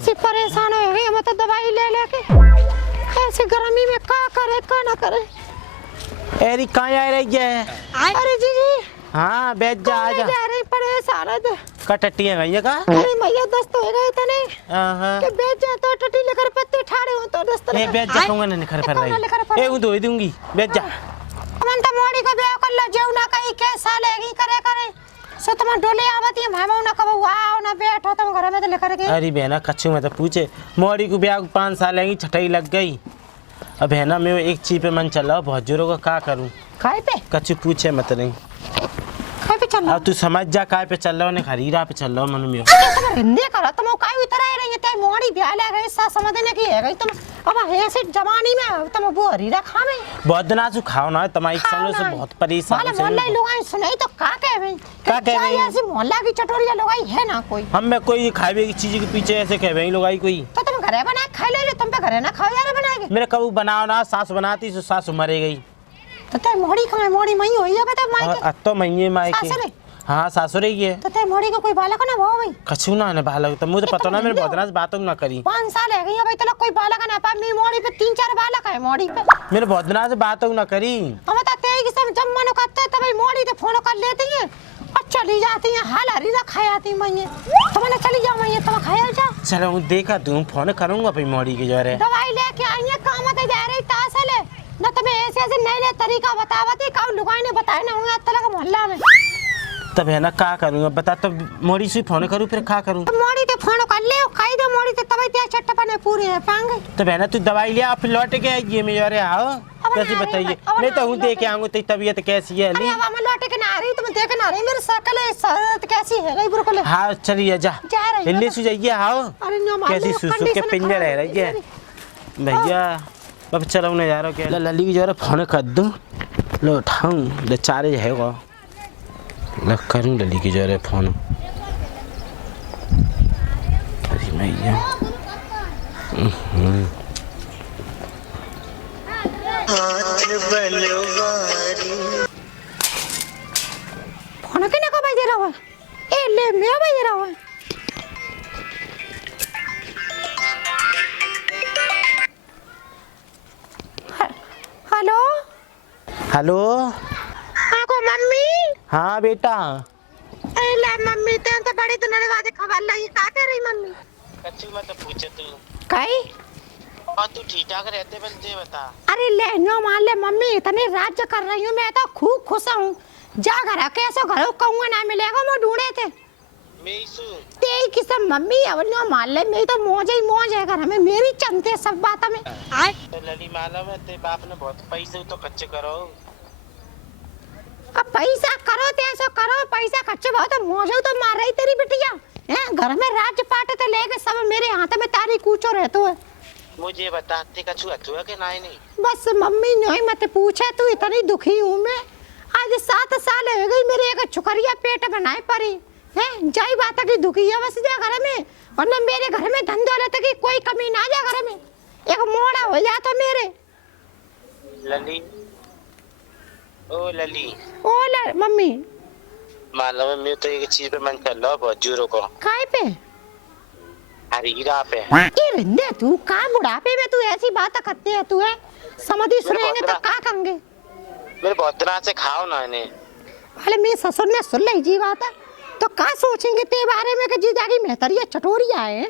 ऐसी परेशान हो गई मैं तो दवाई ले लेके ऐसी गर्मी में क्या करे क्या ना करे। एरी कहाँ आ रही है? अरे जी हाँ बैठ जा आजा। जा रही परेशान है का टट्टी है भैया का? अरे भैया दस्त हो गए थे नहीं हां कि बैठ जा तो टट्टी लेकर पत्ते ठाड़े हो तो दस्त ए बैठ जा कहूंगा ना खर पर रही ए हूं धोई दूंगी बैठ जा। मन तो मोड़ी को ब्याह कर लो जेऊ ना कहीं के सालेगी करे सो तुम डोले आवती है भाई ना कब आओ ना बैठो तुम घर में तो लेकर के। अरे बहना कच्चू में तो पूछे मोड़ी को ब्याह 5 साल है छटाई लग गई। अब बहना मैं एक चीज पे मन चल रहा बहुत जोरों का क्या करूं काय पे कच्चू पूछे मत नहीं काय पे चल रहा अब तू समझ जा काय पे चल रहा ने खरीरा पे चल रहा मन में हिंदी करो तुम काय उतर आ रही है ते मोड़ी ब्याह ले गई सा समझने की है गई तुम अब ऐसे जवानी में तुम वो हरीरा खावे बहुत दिन आजू खाओ ना तुम्हारी सामने से बहुत परेशान वाला मोहल्ला लोग सुनाई तो का कह भाई का कह भाई ऐसी मोहल्ला की चटोरिया लोग आई है ना कोई हम में कोई खावे की चीज के पीछे ऐसे कह भाई लोग आई कोई तो तुम घरे बना खा ले तुम पे घरे ना खाओ यार बनाएंगे मेरे कबू बनाओ ना सास बनाती तो सास मरे गई तो ते मोड़ी खाए मोड़ी मई होई है तो माई के तो महीने माई के हाँ सासुर ही है तो ते मोड़ी को कोई बालक ना भाव भाई कछु ना ने बालक तो मुझे पता ना मेरे बहुत ना बात ना करी 5 साल है गई भाई तो कोई बालक ना पा मी मोड़ी पे 3-4 बालक है मोड़ी पे मेरे बहुत ना से बात ना करी हम बताते हैं कि सब जब मन करते तो भाई मोड़ी ते फोन कर लेती है और चली जाती है हाल हरी ना खा जाती मैं तो मैंने चली जाओ मैं तुम खाया जा चलो देखा तू फोन करूंगा भाई मोड़ी के जो रे दवाई लेके आई है काम ते जा रही तासल है ना तुम्हें ऐसे नए तरीका बतावती का लुगाई ने बताया ना हुआ तलक मोहल्ला में तब है ना क्या करूंगा बता तो मोड़ी से फोन करूं फिर क्या करूं तो मोड़ी ते फोन कर ले खाई दे मोड़ी ते तब ते चट्टपने पूरे है पांगे तो बहना तू दवाई लिया फिर लौट के आइए मैं यार आओ कैसे बताइए नहीं तो हूं देख के आऊंगा तेरी तबीयत कैसी है अरे अब मैं लौट के ना रही तुम देख ना रही मेरी शकल है कैसी है गई बिल्कुल हां चलिए जा हिल्ली सु जाइए आओ कैसी सुसु के पिंजरे रह रही है भैया अब चलो ने जा रहा क्या लल्ली की जरा फोन कर दूं लो उठाऊं ले चारे है लग करूं लली की जरे फोन अरे मैया फोन के ना को बजे रहा ए ले मैं बजे रहा हेलो हेलो आको मम्मी हाँ बेटा एला मम्मी ते तो बड़ी दुनिया वादे खबर लगी का कर रही मम्मी कच्ची मत पूछे तू काई और तू ठीक ठाक रहते बंदे बता अरे ले नो मान ले मम्मी इतनी राज्य कर रही हूं मैं तो खूब खुश हूं जा घर कैसे घर कहूंगा ना मिलेगा मैं ढूंढे थे मेसु तेरी किस्म मम्मी अब नो मान ले मेरी तो मौज ही मौज है घर में मेरी चलते सब बात में आए तो लली मालूम है ते बाप ने बहुत पैसे तो खर्च करो अब पैसा करो तेसो करो पैसा खर्च बहुत मौज तो मार रही तेरी बिटिया हैं घर में राज्य पाट ते लेके सब मेरे हाथ में तारी कूचो रहतो है मुझे बताते कछु अथुआ के नहीं बस मम्मी नहीं मत पूछे तू इतनी दुखी हूं मैं आज 7 साल हो गई मेरे एक छुकरिया पेट बनाए पड़ी है जाई बात की दुखी है बस जा घर में वरना मेरे घर में धन दौलत की कोई कमी ना जा घर में एक मोड़ा हो जा तो मेरे लली ओ लली ओ मम्मी मालूम है मैं तो एक चीज पे मन कर लो बहुत जोरों को काय पे हरीरा पे ये रिंदे तू का बुढ़ापे में तू ऐसी बात करती है तू है समझी सुनेंगे तो का कहेंगे मेरे बहुत दिनों से खाओ ना इन्हें वाले मेरे ससुर ने सुन ली जी बात है तो का सोचेंगे ते बारे में कि जी जागी मेहतरिया चटोरिया है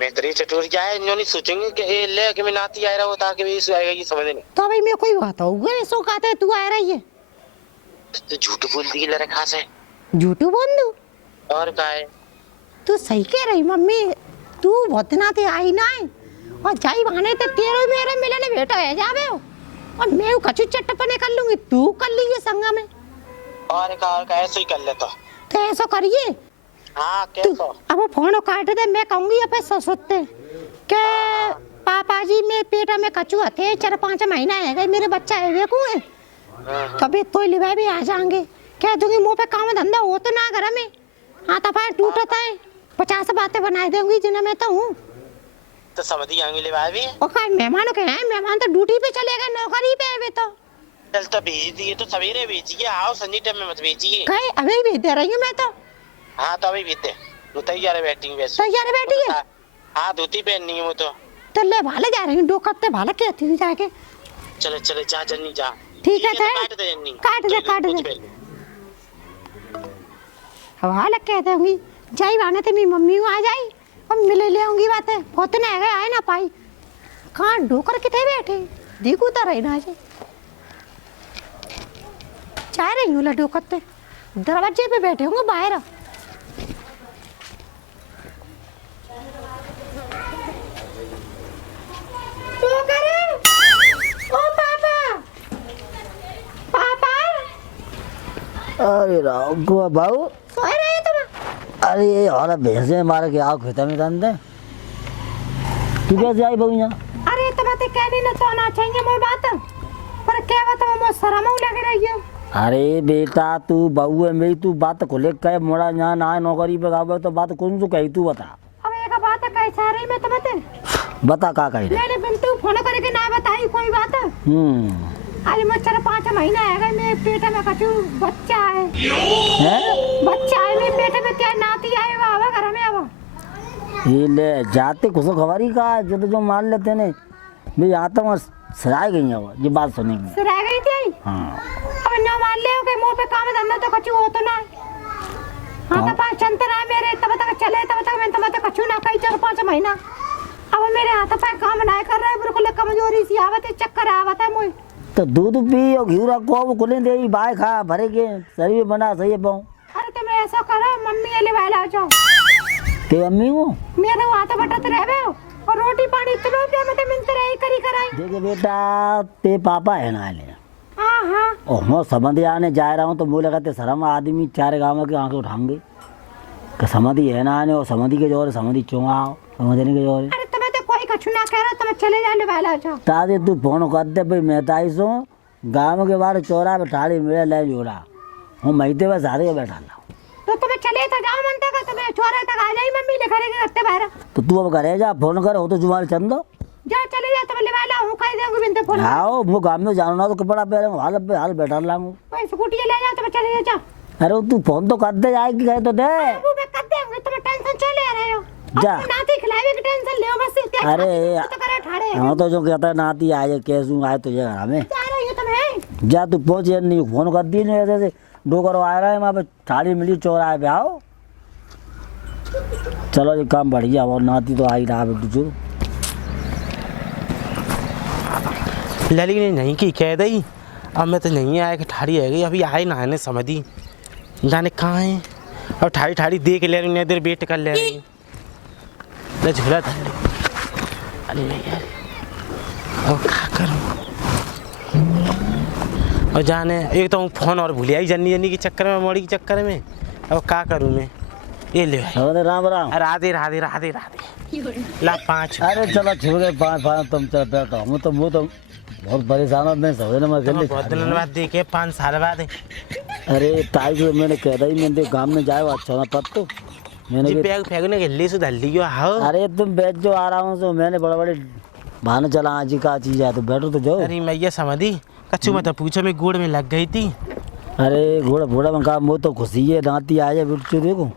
मेहतरी चटोरिया है इन्होंने सोचेंगे कि ये ले कि मैं नाती आ रहा हूं ताकि मैं इस आएगा ये समझ नहीं तो भाई मैं कोई बात होगा ऐसो कहते तू आ रही है तो झूठ बोल दी लड़े खास है झूठू बोल दूं और का है तू सही कह रही मम्मी तू बहुत ना ते आई ना और जाई बहाने ते तेरे मेरे मिलने बेटा है जावे हो और मैं कछु चटपने कर लूंगी तू कर लीजिए संगा में और का ऐसे ही कर लेता तो ऐसा करिए हां कैसा अब वो फोन काट दे मैं कहूंगी अपने ससुरते के पापा जी में पेट में कछु हथे 4-5 महीना है गए मेरे बच्चा है वे को है तभी तो लिवा भी आ जाएंगे कह दूंगी मुंह पे काम धंधा हो तो ना घर में हां तो फिर टूटता है 50 बातें बना दूंगी जिन्हें मैं तो हूं तो समझी आएंगे लिवा भी और का मेहमानों के हैं मेहमान तो ड्यूटी पे चले गए नौकरी पे है वे तो चल तो भेज दिए तो सवेरे भेजिए आओ संजी टाइम में मत भेजिए कहे अभी भेज दे रही हूं मैं तो हाँ तो अभी भेज दे तू तैयार है बैठी वैसे तैयार बैठी है हाँ धोती पहननी है वो तो ले भाले जा रही हूँ 2 कत्ते भाले कहती हूँ जाके। चले चले जा जन्नी जा। ठीक है तो काट दे जन्नी। काट दे हवा लग के दूंगी जाई बाने ते मेरी मम्मी आ जाई और मिले ले आऊंगी बातें बहुत ना गए आए ना पाई कहाँ डोकर कितने बैठे देखू तो रही ना जी चाह रही हूँ लड्डू कत्ते दरवाजे पे बैठे होंगे बाहर। अरे राम को बाबू अरे ये हमारा भैंसे मारे के आओ खेता में दे तू कैसे आई बहू यहाँ? अरे तो बातें कहनी ना तो ना चाहिए मोर बात पर क्या बात है मैं शर्म लग रही है। अरे बेटा तू बहू है मेरी तू बात को ले कह मोड़ा यहाँ ना नौकरी पे गावे तो बात कौन तू कही तू बता। अब एक बात है कैसा रही मैं तो बता का कही मैंने बिंटू फोन करके ना बताई कोई बात। आज मच्छर 5 महीना है गए मेरे पेट में कछु बच्चा है बच्चा है मेरे पेट में क्या नाती आए बाबा घर में अब ये ले जाते कुछ खबरी का जो मान लेते ने भाई आता वहाँ सराय गई है वो ये बात सुनेंगे सराय गई थी। हाँ अब न मान ले के मुंह पे काम धंधा तो कछु हो तो ना हाँ तो 5 चंतरा मेरे तब तक चले तब तक मैं तब तक कछु ना कहीं 4-5 महीना अब मेरे हाथ पे काम ना कर रहा है बिल्कुल कमजोरी सी आवत है चक्कर आवत है मुझे तो दूध पी और घी रखो वो खुले दे बाय खा भरे के शरीर बना सही है पाऊँ। अरे तुम ऐसा करो मम्मी ले वाला जाओ ते अम्मी वो मेरे हाथ बटत रहबे और रोटी पानी तुम क्या मतलब मिलते रही करी कराई देखे बेटा ते पापा है ना ले हाँ हाँ और मैं समझ आने जा रहा हूँ तो मुझे लगा शर्म आदमी 4 गाँव के आंखें उठाएंगे कि समझी है ना आने और समझी के जोर समझी चुंगाओ समझने के जोर। अरे तुम्हें तो कोई कछु ना कह रहा तुम्हें चले जाने वाला जाओ ताजे तू फोन कर दे भाई मैं ताईसो गाँव के बाहर चौरा पे ठाड़ी मेरे ले जोड़ा हूँ महीते में सारे बैठा ला तो तुम्हें चले तो जाओ मन तक तुम्हें छोरा तक आ जाई मम्मी ले करे करते बाहर तो तू अब घरे जा फोन कर हो तो जुमाल चंदो जा चले जा तुम ले वाला हूँ कह देंगे बिंदु फोन आओ वो गाँव में जानो ना तो कपड़ा पहने हाल बैठा लाऊंगा कोई स्कूटी ले जा तुम चले जा। अरे तू फोन तो कर दे जाएगी कहे तो दे वो मैं कर देंगे तुम टेंशन चले आ रहे हो जा नाती खिलावे की टेंशन ले बस इतना अरे तो करे ठाड़े हाँ तो जो कहता है नाती आए कैसू आए तुझे घर में जा रही हो तुम्हें जा तू पहुँच नहीं फोन कर दी नहीं ऐसे डोकर आ रहा है वहाँ पे ठाड़ी मिली चौराहे पे आओ चलो ये काम बढ़िया और नाती तो आ ही रहा बेटू जो लली ने नहीं की कह दी अब मैं तो नहीं आया कि ठाड़ी है गई अभी आए ना है समझी जाने कहाँ है अब ठाड़ी ठाड़ी दे के ले रही देर वेट कर ले रही ले झूला धर ले अरे यार अब क्या करूँ और जाने एक तो फोन और भूलिया ही जन्नी जन्नी के चक्कर में मोड़ी के चक्कर में अब क्या करूँ मैं ये ले राम राम राधे राधे राधे राधे ला 5 अरे चलो छोड़ गए 5 तुम चल बैठो हम तो वो तो बहुत परेशान हूँ मैं समझने में बहुत दिनों बाद देखे 5 साल बाद अरे ताई को मैंने कह रही मैंने गाँव में जाए अच्छा ना पत तो मैंने बैग फेंकने के लिए सुधर ली हाँ अरे तुम बैठ जो आ रहा हूँ तो मैंने बड़े बड़े बहाने चला आज का चीज है तो बैठो तो जाओ। अरे मैया समझी कच्चू मत पूछो मैं गुड़ में लग गई थी। अरे घोड़ा में कहा वो तो खुशी है नाती आ जाए बिट्टू देखो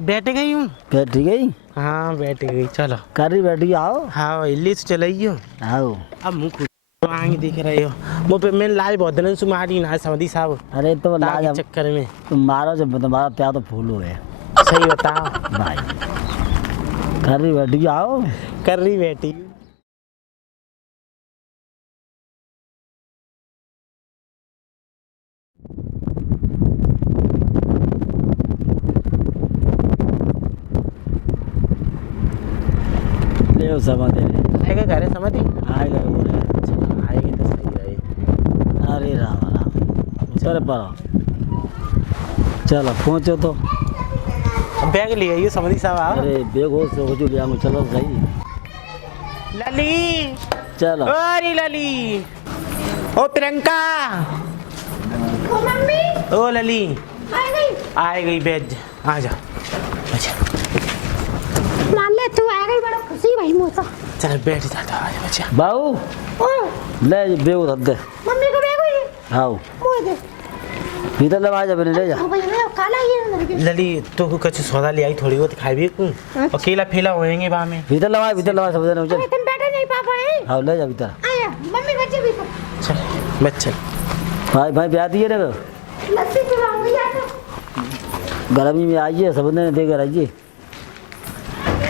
बैठ गई हूँ बैठ गई हाँ बैठ गई चलो कर रही बैठी आओ हाँ इल्ली से चलाइयो आओ अब मुँह खुद आगे देख रहे हो वो पे मैं लाज बहुत दिन से मारी ना समझी साहब अरे तो लाज चक्कर में तुम मारो जब तुम्हारा प्यार तो फूल हो गए सही बताओ भाई कर रही बैठी आओ कर रही बेटी ले समझ आएगा घर समझी आएगा आएगी तो सही रही। अरे राम राम चल पर चलो पहुँचो तो बैग ले आइए समझी साहब आओ। अरे बेग हो जो ले आऊँ चलो सही लली चलो अरे लली ओ प्रियंका ओ मम्मी ओ लली आ गई बैठ आ जा अच्छा मान ले तू आ गई बड़ा खुशी भाई मोसा चल बैठ जाता है बच्चा बाबू ओ ले बेग रख दे मम्मी को बैग हुई आओ मोए दे भीतर लगा जा, ले जा। काला ये लली तो कुछ सौदा ले आई थोड़ी बहुत खाई भी कु अकेला फैला होएंगे बा में। भीतर लगा सब जने चल। तुम बैठे नहीं पापा है। हां ले जा भीतर। आया मम्मी बच्चे भी तो चल बच्चा भाई ब्याह दिए रे, लस्सी पिलाऊंगी यार। गर्मी में आइए सब ने देकर आइए।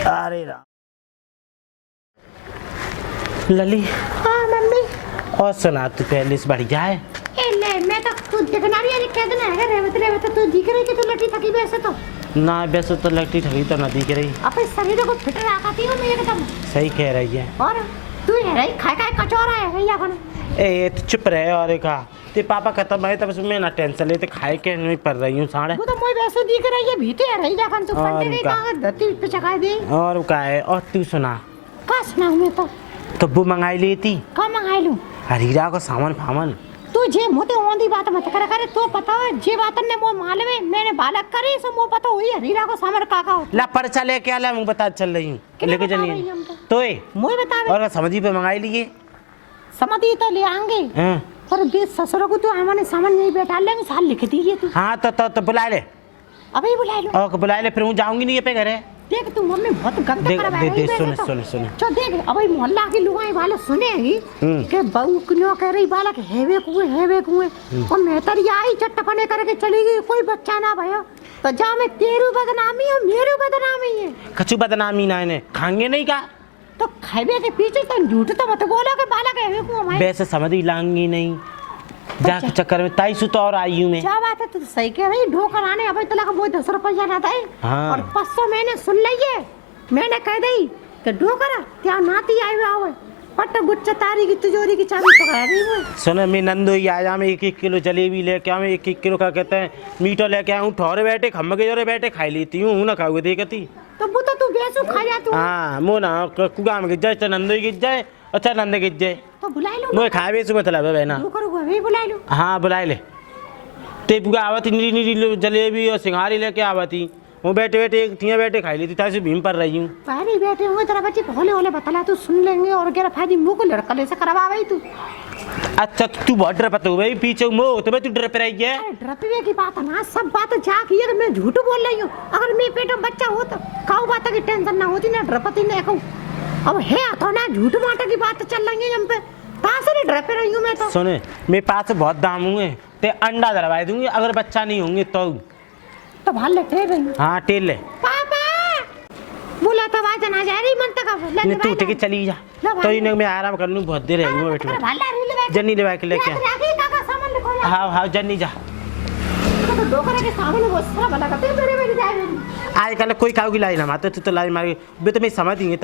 अरे राम लली। हां मम्मी। और सुना तू पहले से बढ़िया है। ए ले मैं तो तू देखना भी है क्या दिन है रेवत तू दिख रही कि तू लटी थकी वैसे तो ना वैसे तो लगती ठगी तो ना दिख रही। अपने शरीर को फिट रखाती हूं मैं एकदम। सही कह रही है। और तू है रही खाए कचौरा है या कौन। ए तो चुप रहे और का ते पापा खत्म है तब मैं ना टेंशन लेते खाए के नहीं पड़ रही हूँ साढ़े। वो तो मैं वैसे दिख रही है भीते है रही जाकर तू पंडे नहीं ताकत धरती पे चकाई दे। और का है और तू सुना का सुनाऊं मैं तो वो मंगाई लेती का मंगाई लूं हरीरा को सामान फामन। तू जे मोते ओंदी बात मत करे तो पता है जे बात ने मो मालूम है मैंने बालक करे सो मो पता हुई हरीरा को सामान काका हो ला पर्चा लेके आला मैं बता चल रही हूँ लेके चलिए तो ए मोई बतावे और समझी पे मंगाई लिए समझी तो ले आएंगे। हां पर बे ससुर को तो हमारे सामान नहीं बैठा लेंगे साल लिख दीजिए तू। हाँ तो बुला ले अभी बुला लो और बुला ले फिर मैं जाऊंगी नहीं ये पे घरे। देख तू मम्मी बहुत गंदा देख करवा दे रही है सुन चल देख अबे मोहल्ला की लुगाई वाले सुनेगी कि बहू क्यों कह रही बालक हेवे कुएं और मैं तरी आई चट्टपने करके चली गई कोई बच्चा ना भयो तो जा मैं तेरू बदनामी और मेरू बदनामी है। कछु बदनामी ना इन्हें खाएंगे नहीं का तो खाइबे के पीछे तो झूठ तो मत बोलो कि बालक हेवे कुएं वैसे समझी लाऊंगी नहीं जा चक्कर में ताई सु तो और आई हूँ मैं। क्या बात है तू सही कह रही ढोकर आने अबे तलक वो 10 रुपया ना है। हाँ। और 500 मैंने सुन लिये मैंने कह दी कि ढोकर त्या नाती आई हुआ पट गुच्चा तारी की तिजोरी की चाबी पकड़ा रही हूँ। सुनो मैं नंदो ही आया मैं 1-1 किलो जलेबी लेके आऊँ 1-1 किलो का कहते हैं मीठा लेके आऊँ ठहरे बैठे खम्म के जोरे बैठे खाई लेती हूँ ना खाओगे देखती तो वो तो तू बेसु खा जा तू। हाँ मो ना कुगा में गिर जाए तो नंदो ही गिर जाए अच्छा नंदे गिर जाए तो बुला लो मैं खाए बेसु मतलब है ना ढोकर को भी बुला लो। हाँ बुलाए ले ते पुगा आवती नीली जलेबी और सिंघारी लेके आवती वो बैठे थिया बैठे खाई लेती ताकि भीम पर रही हूँ। पहले बैठे हुए तेरा बच्चे होले होले बतला तू सुन लेंगे और गेरा फायदी मुंह को लड़कले से करवा भाई तू। अच्छा तू बहुत डर पता भाई पीछे मो तो मैं तू डर पे रही है। अरे डरपे की बात है ना सब बात जा की अगर मैं झूठ बोल रही हूँ अगर मेरे पेट में बच्चा हो तो काऊ बात की टेंशन ना होती ना डरपती ना कहूँ अब है तो ना झूठ माटा की बात चल रही है हम पे कहाँ से डर पे रही हूँ मैं तो। सुने मेरे पास बहुत दाम हुए ते अंडा दलवा दूंगी अगर बच्चा नहीं होंगे तो भाल ले ठहर रही हूँ। हाँ टेल ले पापा बोला तो आवाज ना जा रही मन तक नहीं तू उठ के चली जा तो इन्हें मैं आराम कर लूँ बहुत देर है मैं बैठ भाल ले जन्नी लेवा के लेके काका सामान लिखो जा। हाँ हाँ जन्नी जा तो डोकरे के सामने वो सारा भला करते मेरे मेरी जाए आजकल कोई खाओ की लाई ना मारते तू तो लाई मार बे तो मैं समझ देंगे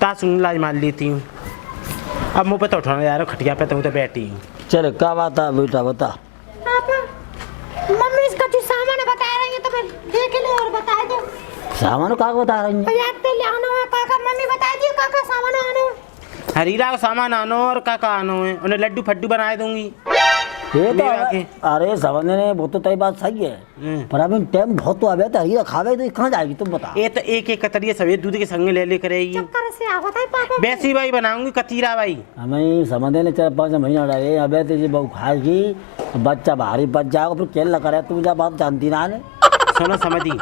तासुन लाई मार लेती हूँ अब मुँह पे तो उठाना यार खटिया पे तो बैठी हूँ। चल क्या बात है बेटा बता। मम्मी इसका जो सामान बता रही है तो मैं देख ले और बता दो सामान का बता रही है याद ले आना है काका मम्मी बता दी काका सामान आना हरीरा का सामान आनो और काका आनो है उन्हें लड्डू फड्डू बनाए दूंगी ये तो ले आके। अरे समझने ने वो तो तय बात सही है पर अभी टाइम बहुत तो आवे तो हीरा खावे तो कहाँ जाएगी तुम बता। ये तो एक कतरिया सफेद दूध के संग ले करेगी चक्कर से आवत है पापा वैसी भाई बनाऊंगी कतीरा भाई हमें समझने ने 4-5 महीना डाले अबे तो बहु खाएगी बच्चा भारी बच जाएगा फिर खेल करे तुम जा बात जानती ना ने सुनो समझी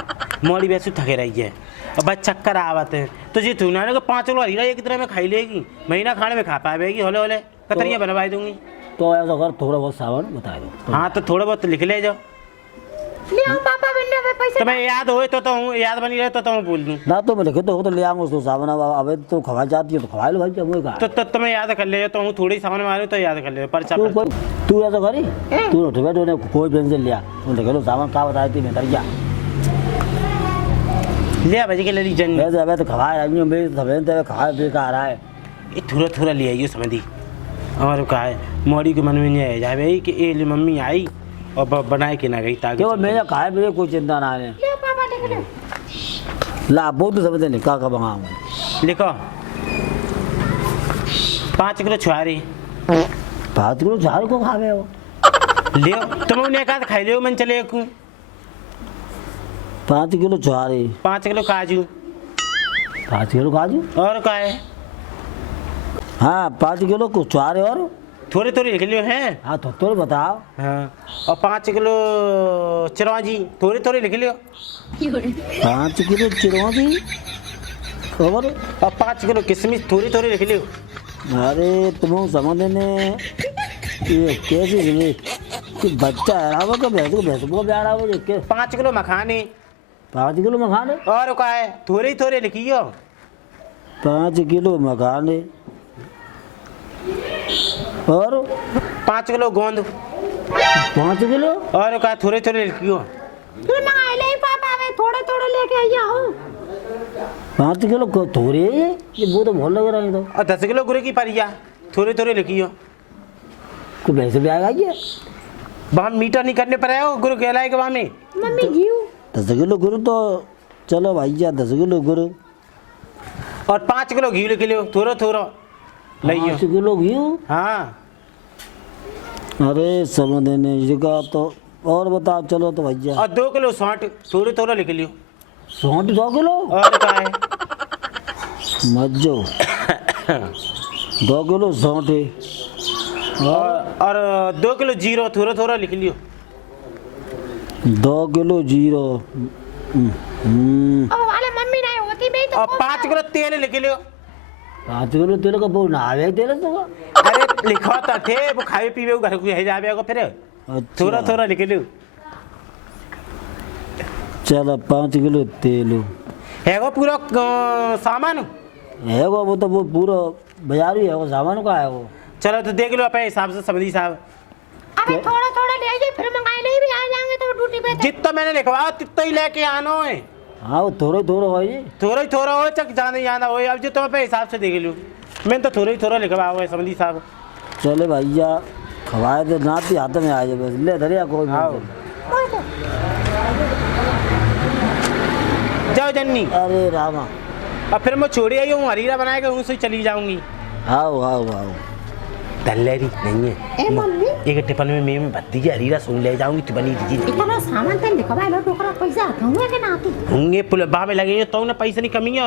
मोड़ी वैसे थके रही है और बस चक्कर आवत है तो जी तू ना 5 किलो हरीरा एक तरह में खाई लेगी महीना खाने में खा पाएगी होले होले कतरिया बनवाई दूंगी। तो ऐसा कर थोड़ा बहुत सामान बता दो। हाँ तो थोड़ा बहुत लिख ले जाओ ले आओ पापा बिन्ने में पैसे तो मैं याद होए तो हूँ याद बनी रहे तो मैं बोल दूँ ना तो मैं लिखे तो हो तो ले आऊंगा उसको सामान अब तो खवा चाहती है तो खवा लो भाई जब का तो मैं याद कर ले तो हूँ थोड़ी सामान मारे तो याद कर ले पर्चा तू ऐसा करी तू उठ बैठो ने कोई पेंसिल लिया तू लिखे लो सामान का बताई थी मैं तर गया ले बजे के ले जन ऐसे अब तो खवा रही हूँ मेरी सवेरे तो खा बेकार रहा है ये थोड़ा ले आइयो समझी और कहा है मोड़ी के मन में नहीं आया जाए कि ये मम्मी आई और बनाए के ना गई ताकि केवल मैंने खाए मेरे कोई चिंता ना है ले पापा लिख ले ला बहुत तो समझते नहीं का मंगाऊंगा लिखो 5 किलो छुआरी 5 किलो झाड़ को खावे हो ले तुम उन्हें कहा खाई ले मन चले 5 किलो छुआरी 5 किलो काजू 5 किलो काजू और का है हाँ 5 किलो कुछ छुआरे और थोड़े थोड़े लिख लियो हैं। हाँ तो बताओ। हाँ और 5 किलो चिरौंजी थोड़े थोड़े लिख लियो। 5 किलो चिरौंजी और 5 किलो किशमिश थोड़ी थोड़ी लिख लियो। अरे तुम समझ ने ये कैसे जिले कि बच्चा है रावो का भैंस को ब्याह रहा हो के 5 किलो मखाने 5 किलो मखाने और क्या है थोड़े थोड़े लिखियो। 5 किलो मखाने और 5 किलो गोंद 5 किलो और क्या थोड़े थोड़े लिखियो। फिर मंगा ले पापा मैं थोड़े थोड़े लेके आई हूँ। 5 किलो को थोड़े ये वो तो बहुत लग रहा है तो। और 10 किलो गुड़ की परिया थोड़े थोड़े लिखियो। को वैसे भी आएगा ये वहाँ मीटर नहीं करने पर आयो गुड़ कहलाए के वहाँ में। मम्मी घी 10 किलो गुरु तो चलो भैया 10 किलो गुरु और 5 किलो घी लिख लियो थोड़ा थोड़ा लियो। 5 किलो घी। हाँ अरे समझ नहीं का तो और बताओ चलो तो भैया। और 2 किलो सौंठ थोड़े थोड़ा लिख लियो। सौंठ 2 किलो और क्या है मज्जो 2 किलो सौंठ और 2 किलो जीरो थोड़ा थोड़ा लिख लियो। 2 किलो जीरो अब वाले मम्मी नहीं होती भाई तो और 5 किलो तेल लिख लियो। 5 किलो तेल का पूरा नावे तेल तो अरे लिखा तो थे वो खाए पीवे घर को है जावे को फिर थोड़ा थोड़ा लिख लियो। चलो 5 किलो तेल है वो पूरा सामान है वो तो वो पूरा बाजार ही है वो सामान का है वो। चलो तो देख लो अपने हिसाब से समझी साहब। अबे थोड़ा थोड़ा ले आइए फिर मंगाए ले भी आ जाएंगे तो ड्यूटी पे। जितना मैंने लिखवाया तितना ही लेके आना है। हाँ वो थोड़ा थोड़ा हो जी थोड़ा ही थोड़ा हो चक जाने जाना हो अब जो तुम अपने हिसाब से देख लो। मैंने तो थोड़ा ही थोड़ा लिखवाया हुआ है समझी साहब। चले भैया खवाए तो नाती हाथ में आ जाए बस ले धरिया कोई जाओ जन्नी। अरे रामा अब फिर मैं छोड़ी आई हूँ हरीरा बनाएगा उनसे चली जाऊंगी। आओ आओ आओ दल्लेरी नहीं है ए मम्मी एक टिफिन में मैं भत्ती की हरीरा सुन ले जाऊंगी तो बनी दीजिए। इतना सामान तो लिखवा लो टोकरा पैसा होंगे कि ना आती होंगे पुलबा में लगे तो ना पैसे नहीं कमी है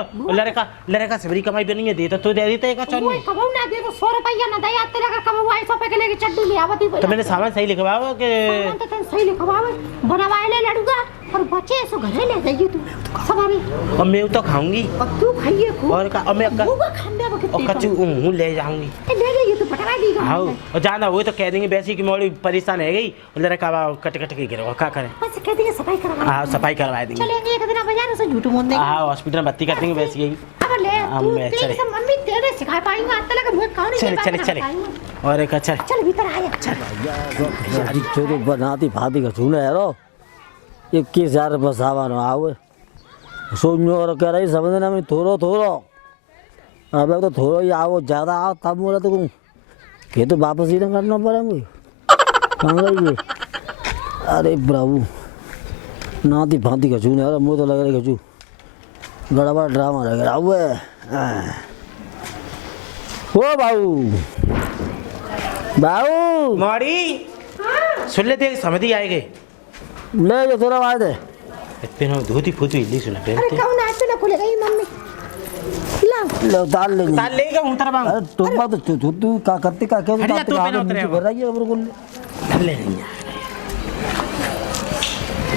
लड़का सबरी कमाई भी नहीं है देता तो दे देता है का चल कोई कबू ना दे तो 100 रुपया ना दे आते लगा कबू 250 रुपए के लेके चड्डी ले आवती तो मैंने सामान सही लिखवाओ कि सामान तो तुम सही लिखवावे बनवाए ले लड़ूगा और बच्चे सो घरे ले जाइए तू सवारी और मैं तो खाऊंगी और तू खाइए खूब और और मैं होगा खाने वो और कितने कच्चू हूँ ले जाऊंगी। ले जाइए तू पटवा दी हाँ और जाना वो तो कह देंगे वैसे कि मोड़ी परेशान है गई और लड़का कट कट के गिरो क्या करें। बस कह देंगे सफाई करवा हाँ सफाई करवा देंगे। चलेंगे एक दिन बाजार से झूठ बोल देंगे। हाँ हॉस्पिटल में भर्ती कर देंगे वैसे यही। अब ले तू तेरे से मम्मी तेरे सिखा पाएंगे आज तक मुझे कौन चले चले चले और एक चल चल भीतर आया यारी छोरो बनाती भाती का छूने यारो 21,000 रुपये सामान आओ सोचो और कह रही समझना मैं थोड़ो थोड़ो अब तो थोड़ो ही आओ ज़्यादा आओ तब बोला तो कहूँ कि तो वापस ही ना करना पड़ेंगे। अरे प्रभु नाती भांति का छूने यार मुँह तो लग रही खचू गड़बड़ ड्रामा लग रहा हुआ ओ बाबू बाबू मोड़ी सुन ले देख समझी आएगे ले जो थोड़ा आए थे इतने धोती फूती इल्ली सुना अरे पहनते कौन आज तो ना खुलेगा ये मम्मी ला ले उतार लेंगे ताल लेगा उतर बांग अरे तुम बात तू का करते का क्या हरिया तू पहना उतरे कर रही है बिल्कुल ले नहीं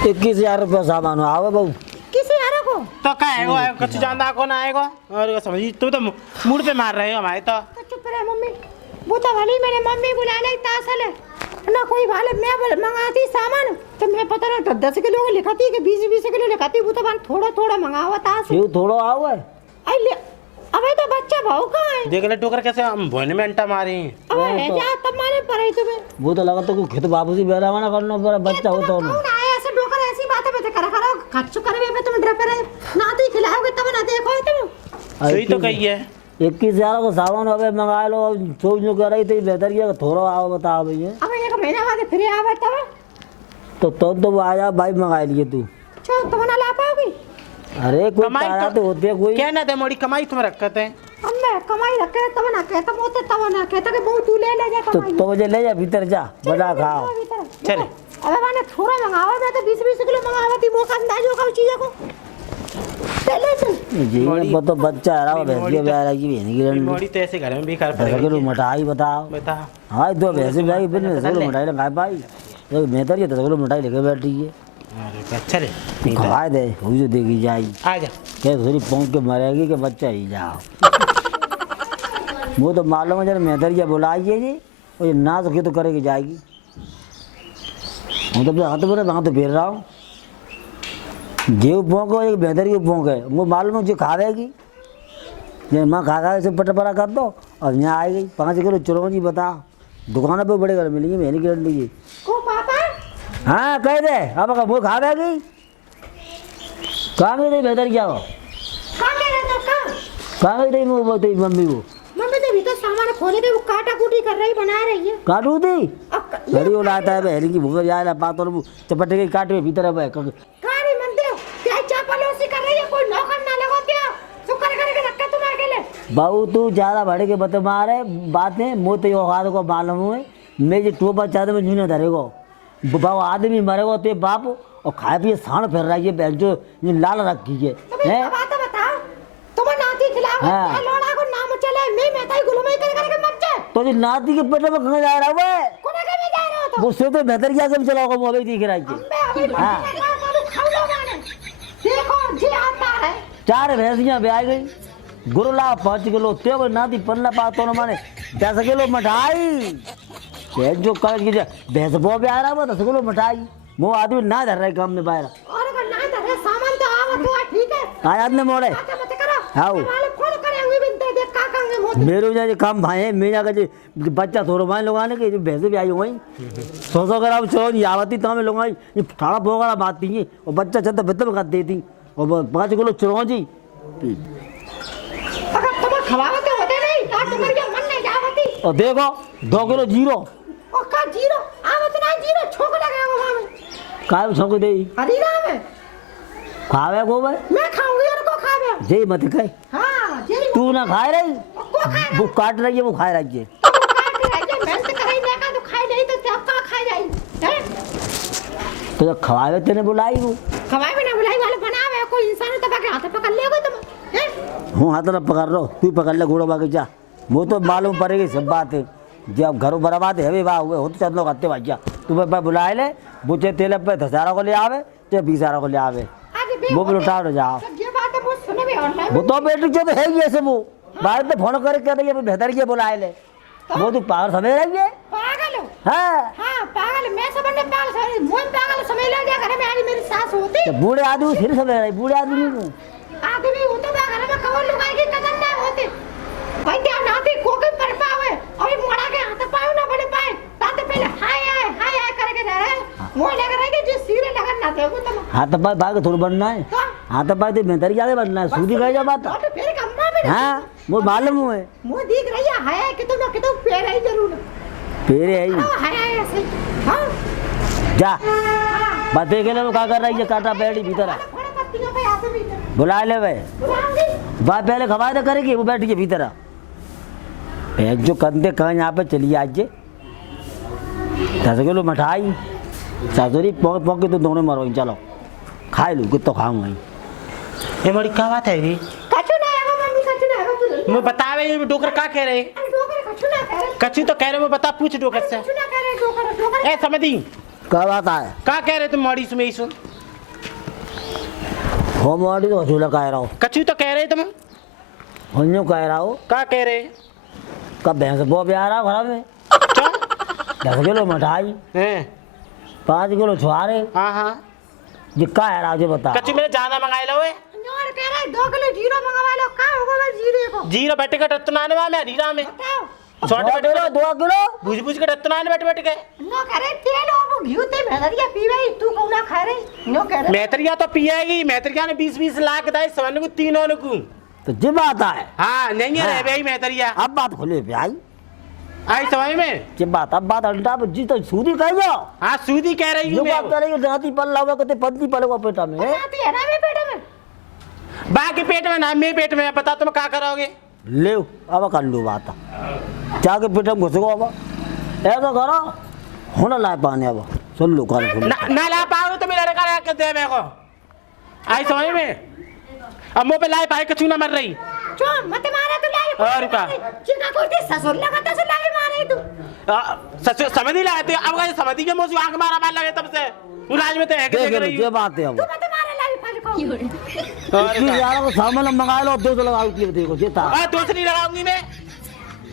21,000 रुपये सामान आओ बाबू किसी यार को तो क्या है वो कुछ जानता कौन आएगा और समझी तू तो मूड पे मार रहे हो हमारे तो चुप रहे मम्मी वो तो वाली मैंने मम्मी बुला ली तासल ना कोई वाले मैं मंगाती सामान तो मैं पता ना 10 किलो को लिखाती कि 20 किलो लिखाती वो तो बार थोड़ा थोड़ा मंगावा था क्यों थोड़ा आओ है आई ले अबे तो बच्चा भाव कहाँ है देख ले टोकर कैसे हम भोने में अंटा मारे हैं। अबे है जा तब मारे पड़े तुम्हें वो तो लगा तो कोई खेत वापसी बेरावाना करना पड़ा बच्चा हो तो कौन आया ऐसे डोकर ऐसी बातें बता करा खर्च करे में तुम ड्रेपर ना तो खिलाओगे तब ना देखो तुम सही तो कही है 21,000 को सामान अबे मंगा लो सोच जो कर रही थी बेहतर किया थोड़ा आओ बताओ भैया अब एक महीना बाद फिर आवे तब तो वो आया भाई मंगा लिए तू चल तुम ना ला पाओगी अरे कोई कमाई तारा तो होती है कोई क्या ना दे मोड़ी कमाई तुम रखते हैं अब मैं कमाई रखे तब ना कहता मोते तब ना कहता कि बहुत तू ले जा कमाई तो मुझे ले जा भीतर जा बना खाओ चले अबे मैंने थोड़ा मंगावा मैं तो 20 किलो मंगावा थी मौका अंदाज होगा उस चीज़ को जी वो तो बच्चा आ रहा है भैंस भी आ रहा है कि बहन की रंडी मोड़ी तो ऐसे घर में भी कर 10 किलो मिठाई बताओ बता हाँ दो भैंस भाई फिर 10 किलो मिठाई लगा भाई एक मेहतर ये 10 किलो मिठाई लेके बैठी है अरे अच्छा रे खवा दे वो जो देगी जाएगी आ जा क्या थोड़ी पहुँच के मरेगी कि बच्चा ही जाओ वो तो मालूम है जरा मेहतरिया बुलाइए जी और ये ना सके तो करेगी जाएगी मैं तो अपने हाथ में वहाँ तो फिर रहा हूँ गेहूँ पोंको एक मेहतरी पोंक है वो मालूम है जो खावेगी ये माँ खा खा से पटपरा कर दो और यहाँ आ गई 5 किलो चिरौंजी बता दुकानों पे बड़े घर मिलेंगी मैंने की लीजिए को पापा हाँ कह दे अब वो खावेगी कहाँ गई थी मेहतरिया को कहाँ गए तो कहाँ गई थी वो तेरी मम्मी को मम्मी तो भीतर सामान खोले थे वो काटा कूटी कर रही बना रही है काटू थी अब बड़ी उड़ाता है बहन की भूख जाए पातों चपटे के काटे भीतर है कहानी मनते हो क्या चापलूसी कर रही है कोई नौकर ना लगो क्या शुक्र करके रखा तुम अकेले बाबू तू ज्यादा बड़े के बत मारे बातें मुँह तो यो हाथ को मालूम हुए मैं जो टोपा चाहते में झूने धरेगो बाबू आदमी मरेगो तो बाप और खाए पिए साण फिर रही है बहन जो लाल रखी है बात बताओ तुम नाती खिलाओ हाँ। क्या लोड़ा को नाम चले मैं ताई गुलमाई करके मर जाए तो जो नाती के पेट में कहाँ जा रहा है कोने के भी जा रहे हो तो वो से तो बेहतर क्या सब चलाओगे वो अभी दिख रहा है अबे अभी हाँ। खाओ लो माने देखो जी आता है 4 भैंसियाँ ब्याह गई गुरुला 5 किलो तेव नाती पन्ना पातो न माने 10 किलो मिठाई जो कल की भैंस बो भी आ रहा है 10 किलो मिठाई वो आदमी ना धर रहा है काम में बाहर और अगर ना धरे सामान तो आवा तो ठीक है आया ने मोड़े बातें मत करो हाँ वाले कौन करेंगे बिनते देख का कंगे मोत मेरे वजह से काम भाई मैं जाकर जो बच्चा थोड़ा भाई लोग आने के जो भैंसे भी आई हुई 100 ग्राम चलो ये आवती तो हमें लोग आई ये ठाड़ा बोगड़ा बात थी और बच्चा चलता बेहतर कर देती और 5 किलो चिरौंजी अगर तुम खवाते होते नहीं तो तुम्हारी मन नहीं जावती और देखो 2 किलो जीरो और का जीरो आवत ना जीरो छोक लगाओ मामे काय छोक दे हरीरा में खावे को भाई मैं खाऊंगी और को खावे जे मत खाए हां जे तू ना खाए रही को खाए वो काट रही है वो खाए रही है तो काट रही है मेहनत कराई ना का तो खाई नहीं तो क्या का खाई जाई हैं तो जब खवावे तेने बुलाई वो खवाए बिना बुलाई वाले बनावे कोई इंसान तो बाके हाथ पकड़ लेगो तुम हैं हूँ हाथ न पकड़ लो तू पकड़ ले घोड़ो बाकी जा वो तो मालूम पड़ेगी सब बात है जब घरों बर्बाद है वाह हुए हो तो चल लोग आते भाई तू पे बुलाए ले बुचे तेल पे 10,000 को ले आवे चाहे 20,000 को ले आवे वो भी उठा जाओ ये बात वो सुने भी ऑनलाइन वो तो बेटी जो तो है ही ऐसे वो बाहर तो फोन करे कह रही है बेहतर ये बुलाए ले वो तू पागल समझ रही है पागल हो हाँ हाँ पागल मैं समझने पागल समझ मोहन पागल समझ ले जा घर में आज मेरी सास होती तो बूढ़े आदमी फिर समझ रही बूढ़े आदमी को आदमी होते तो घर में कवर लुगाई की कदर ना होते भाई क्या नाती कोके पर पावे अभी मोड़ा के हाथ पावे ना बड़े पाए ताते पहले हाय हाय करके जा रहे मोह लग रहा है कि जो सिरे लगन ना दे वो तुम हाथ पाए भाग थोड़ा बनना है हाथ पाए तो बेहतर क्या बनना है सूदी कह जा बात तो फिर कम्मा में हाँ वो मालूम हुए मुंह दिख रही है हाय कि तुम कि तुम पैर है जरूर पेरे है ही हाय हाय ऐसे हां जा बात देख ले वो क्या कर रही है काटा पेड़ी भीतर है थोड़ा पत्तियों पे आते भी बुला ले भाई बुलाऊंगी बात पहले खवा दे करेगी वो बैठ के भीतर आ जो कंधे कहाँ यहाँ पे चली आज 10 किलो मिठाई सासुरी पौक पौक के तो दोनों मरो चलो खाए लू कितो खाऊंगा ये बड़ी क्या बात है ये कछु ना आएगा मम्मी कछु ना आएगा तू मैं बतावे ये डोकर का कह रहे डोकर कछु ना करे कच्ची तो कह रहे मैं बता पूछ डोकर से कछु ना करे डोकर ए समझी क्या बात है का कह रहे तुम मॉडी सुमे इस हो मोड़ी तो झूला कह रहा हो कच्ची तो कह रहे तुम हो कह रहा हो का कह रहे कब भैंस बो भी आ रहा घर में 10 किलो मिठाई हैं 5 किलो छुआरे हाँ हाँ ये का है राजे बता कच्ची मेरे ज्यादा मंगाए लो और कह रहा है 2 किलो जीरो मंगवा लो का होगा मैं जीरे को जीरो बैठ के टत्तनाने में हीरा में बताओ छोटे बैठ के 2 किलो बुझ बुझ के टत्तनाने बैठ के नो करे तेल वो घी ते भेदरिया पीवे तू कौना खा रही नो कह रहा मैत्रिया तो पिएगी मैत्रिया ने 20-20 लाख दाई सवन को तीनों को तो जी बात है हाँ नहीं है हाँ। रह भाई मैत्रिया अब बात खोले भाई आई समय में जी बात अब बात अंडा पर जी तो सूदी कह जाओ हाँ सूदी कह रही जो हूँ बात मैं कर रही है जाती पल लावा कहते पतली पलेगा पेटा में आती है ना मेरे पेट में बाकी पेट में ना मेरे पेट में पता तुम क्या करोगे ले अब कर लो बात जाके पेट में घुसो अब ऐसा करो होना लाए पाने अब सुन लो कर ना ला पाओगे तो मेरा लड़का के दे मेरे को आई समझ में अब मुंह पे लाए पाए कछु ना मर रही चो मत मारे तो लाए और का चिका को दे ससुर लगाता से लाए मारे तू सच समझ नहीं लाए थे अब कैसे समझ के मुंह से आंख मारा मार लगे तब से वो राज में तो है कि देख रही ये बात है अब तू मत मारे लाए पाले को और इतनी यार को सामान मंगा लो 200 लगाओ की देखो ये था दूसरी लगाऊंगी मैं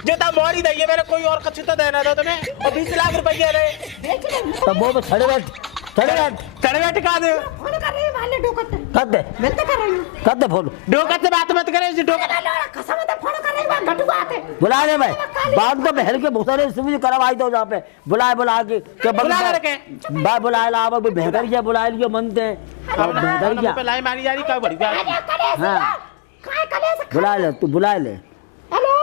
जो था मोरी दइए मेरे कोई और कछु तो देना था तुम्हें और 20 लाख रुपए रे तब वो खड़े बैठ टिका दे फोन कर रही है माले डोकत कर दे मैं तो कर रही हूं कर दे फोन डोकत से बात मत करे जी डोकत कसम से फोन कर रही है घटुआ आते बुला ले भाई बात तो बहर के बहुत सारे सुविधा करवाई दो जहाँ पे बुला के बुला के बा बुला ला अब बेहतर क्या बुला लियो मनते और बेहतर क्या पे लाई मारी जा रही क्या बड़ी हां काय करे से बुला ले तू बुला ले हेलो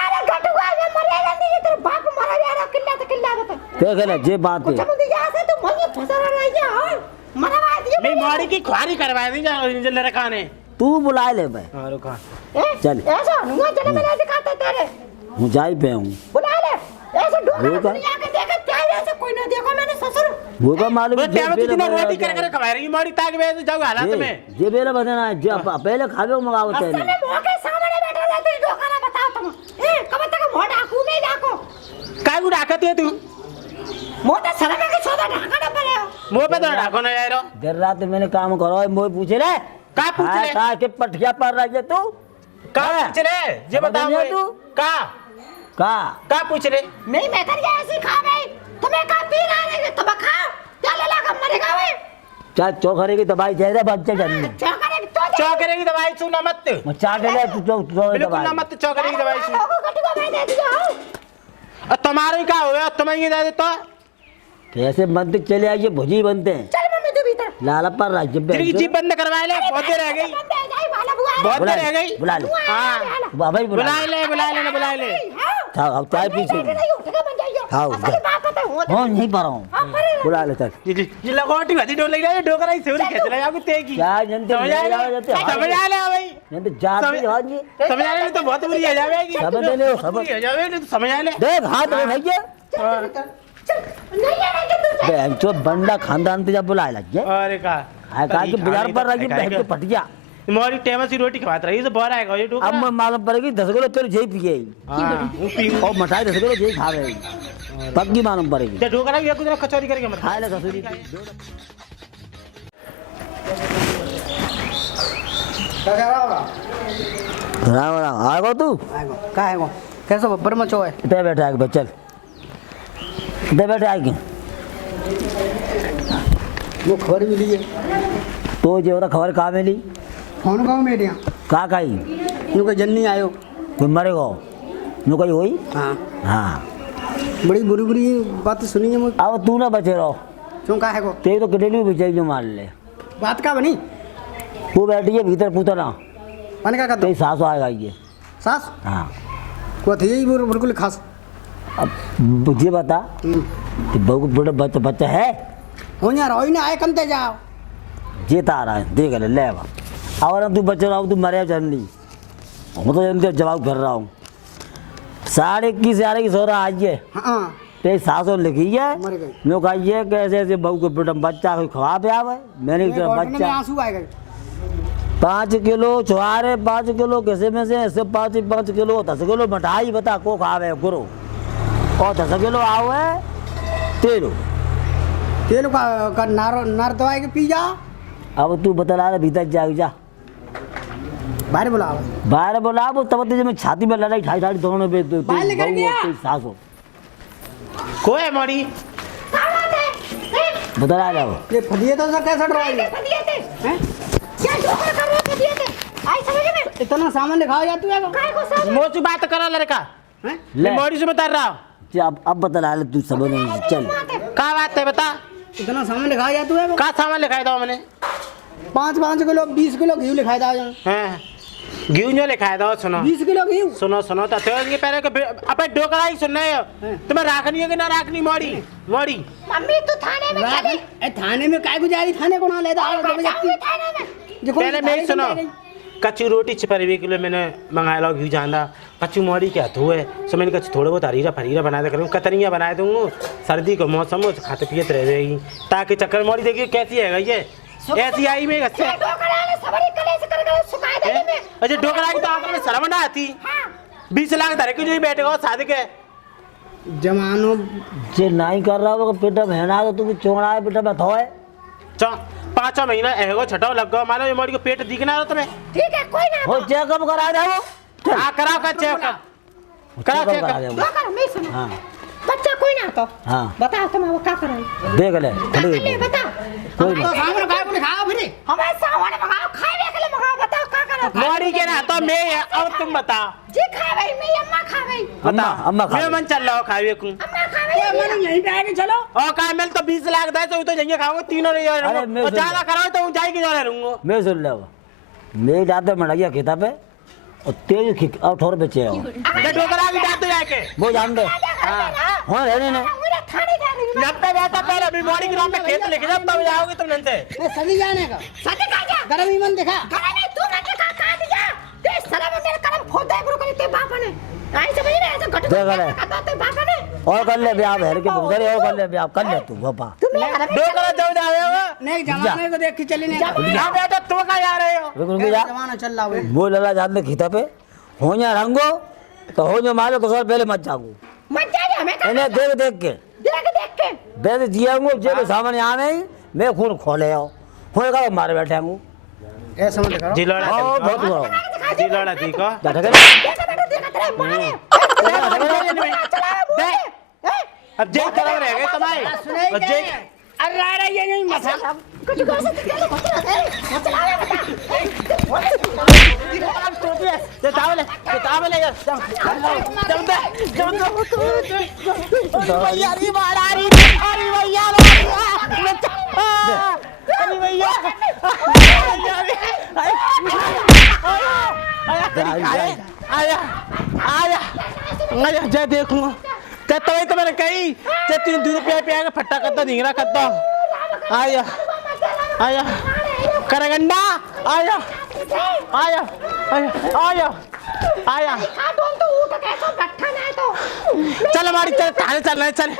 अरे घटुआ में मरे नहीं तेरे बाप मरा जा रहा किल्ला बता देख ले जे बात है चल दिया से तू वहीं फंसा रही है और मरवा दिया मैं मोरी की ख्वारी करवा दी जा लड़का ने तू बुला ले भाई हां रुका चल ऐसा हुआ चले मैंने दिखाते तेरे हूं जाई पे हूं बुला ले ऐसे ढूंढ दुनिया के देखे क्या ऐसे कोई ना देखो मैंने ससुर वो का मालूम वो टाइम कितना रोटी कर खवा रही मोरी ताक में जाओ हालत में जे बेले बदना जे पहले खावे मंगाओ ते असल में मोह के सामने बैठा रहते हैं डोकाना बताओ तुम कब तक मोह डाकू नहीं डाको काय को डाकत है तू मोह तो सड़क के सोदा ढाका न पड़े मुंह पे तो डाको ना यार देर रात मैंने काम करो मोय पूछे रे का पूछ ले का के पठिया पर रह जे तू का पूछ ले जे बताओ तू का का पूछ ले नहीं मैं कर गया ऐसी खा गई तुम्हें का पी रहा है तुम खाओ क्या ले लगा मरेगा वे क्या चौखरे की दवाई दे दे बच्चे जन्म चौकरे तो चौकरे की दवाई सुना मत मचा दे ले तू बिल्कुल ना मत चौकरे की दवाई सुन लोगों को कटुआ मैं दे दिया और तुम्हारे क्या हो गया तुम्हें ये दे देता कैसे बनते चले आइए भुजी बनते हैं चल मम्मी तू भीतर लाला पर राज्य तेरी जीप बंद करवा ले बहुत देर रह गई बहुत देर रह गई बुला ले हां बाबा ही बुला ले खाओ चाय पीछे खाओ हां नहीं पा रहा हूं बुला ले चल ये लगोटी भाजी डोल लग रहा डोकरा ही सेवरी खेच रहा है आपको तेगी क्या जनते समझ आ ले भाई जनते जाते हाजी समझ आ ले तो बहुत बुरी हो जाएगी समझ ले हो जावे तो समझ आ ले देख हाथ में भैया बहन चो बंदा खानदान ते जब बुलाए लग गए अरे का का के बाजार पर रही बहन के पटिया मोरी टेमा सी रोटी खवात रही तो बाहर आएगा ये डोकरा अब मैं मालूम पड़ेगी 10 किलो तेल जेई पिए हां वो पी और मिठाई 10 किलो जेई खा रहे पक्की मालूम पड़ेगी ते डोकरा ये कुछ कचौरी करके मत खा ले ससुरी राम राम आगो तू का है वो कैसे बब्बर मचो है इधर बैठा है चल इधर बैठा है वो खबर मिली है तो जो खबर कहाँ मिली फोन गाँव मेरे यहाँ का काई यूँ कोई जन्नी आयो कोई मरेगो नु कोई होई हाँ हाँ बड़ी बुरी बुरी बात सुनी है मुझे अब तू ना बचे रहो क्यों का है को ते तो किडनी भी चाहिए जो मार ले बात का बनी वो बैठी है भीतर पूतना मैंने क्या कहता तेरी सास आएगा ये सास हाँ को थी यही बिल्कुल खास अब मुझे बता कि बहू को बड़ा बच्चा है हो यार रोई ना आए कंते जाओ जीता आ रहा है देख ले और अब तू बच रहा हूँ तू मरे जल्दी मैं तो जल्दी जवाब कर रहा हूँ 21.5 की सोरा आज है हाँ तेरी सासों लिखी है मर गई मैं कहा ये कैसे ऐसे बहू को बेटा बच्चा कोई खवा पे आवे मैंने मेरे कहा घुटने में बच्चा आंसू आए गए 5 किलो छुआरे 5 किलो कैसे में से ऐसे 5 किलो 10 किलो मिठाई बता को खावे गुरु और 10 किलो आवे तेलो तेल का नार दवाई के पी जा अब तू बता रहा भीतर जाओ जा बाहर बुलाओ बाहर बोला वो तब तो मैं छाती में लड़ाई ठाई ठाई दोनों पे तो बाहर लेकर गया। सासो कोई है मोरी बता रहा जाओ ये फदिए तो सर कैसे डरवाई हैं क्या डोकर कर रहे फदिए थे आई समझ में इतना सामान दिखाओ जा तू है को काय को सब मोची बात करा लड़का हैं ले मोरी से बता रहा हूं अब बता रहा तू सब नहीं चल का बात है बता इतना सामान दिखाओ जा तू है को का सामान लिखाई दो मैंने 5 किलो 20 किलो घी लिखाई दो हैं घी जो लिखाई दो सुनो 20 किलो घी सुनो सुनो तो ये पहले के अबे डोकरा ही सुनना है तुम्हें राखनी है कि ना राखनी मोड़ी मोड़ी मम्मी तू थाने में चली थाने में काय गुजारी थाने को ना ले दा जाऊंगी थाने में पहले मेरी सुनो कच्ची रोटी छिपरी किलो मैंने मंगाया लो घी जाना कच्ची मोड़ी क्या धो है सो मैंने कच्ची थोड़े बहुत हरीरा फरीरा बना दे करूँ कतरियाँ बना दूँगा सर्दी का मौसम हो खाते पियत रह जाएगी ताकि चक्कर मोड़ी देखिए कैसी है ये ऐसी आई में गस्से अच्छा डोकरा की तो आंख में शर्म ना आती 20 लाख धरे के जो ही बैठे हो शादी के जमानो जे नहीं कर रहा हो पेट में है तो तू चोंगड़ा है पेट में थोए 5 महीना एगो छटाव लग गया मानो ये मोड़ी को पेट दिखना है तुम्हें ठीक है कोई ना हो चेकअप करा दे वो हाँ कराओ का चेकअप करा चेकअप दो करो मैं सुनो हाँ बच्चा कोई ना तो हाँ बताओ तुम अब क्या करोगे देख ले ले बता कोई तो सामने काय को खाओ फिर हमारे सामने मंगाओ खाए के लिए मंगाओ बताओ क्या करोगे मोड़ी के ना तो मैं अब तुम बताओ जी खा भाई मैं अम्मा खा भाई अम्मा खा मैं मन चल रहा हूँ खावे को अम्मा खा भाई मन यहीं पे आके चलो और का मिल तो 20 लाख दे तो जाइए खाऊंगा तीनों नहीं अरे मैं रहूंगा और ज्यादा कराओ तो जाएगी जा रहूंगा मैं सुन ले मैं जाते मर गया खेता पे और तेज खिक और ठोर बेचे हो ये डोकरा भी जाते जाके वो जान दे हां रहने ने मेरा थाने जा रही हूं जब पे रहता पहले अभी मोड़ी के नाम पे खेत लिख जब तब जाओगे तुम नंते मैं सभी जाने का सच्चे कह जा गरम ईमन दिखा करे नहीं तू ना का काट दिया ते साला में मेरे कलम फोड़ दे गुरु करे ते बाप ने आई समझ रहे ऐसा घट करता ते बाप ने और कर ले ब्याह भर के बुगरे और कर ले ब्याह कर ले तू बापा डोकरा जाओ जाओगे नहीं जमाने को देख के चली नहीं यहाँ बेटा तुम कहाँ जा रहे हो रुक जा जमाना चल रहा है वो लला जान दे खेता पे हो जा रंगो तो हो जो मारो तो सर पहले मत जागो मत जा हमें इन्हें देख के देख के बेद जियाऊंगा जेब सामने आने ही मैं खून खोले आओ होएगा मारे बैठे हूं ऐसा मत दिखाओ जिलोड़ा बहुत बुरा जिलोड़ा ठीक हो जा ठगे देखा मारे अब जय तरह रह गए तुम्हारे और जय अरे ये नहीं मसा कुछ कर सकते हैं मत चलावे बताओ ले भैया री बाड़ा री अरे भैया अरे भैया आया आया आया जय देखूंगा तभी तो मैंने कही 3 रुपया पे आके फट्टा करता ढींगरा करता आया आया करगंडा आया आया आया आया आया तो उठ के तो गट्ठा ना तो चल हमारी चल थाने चलना है चल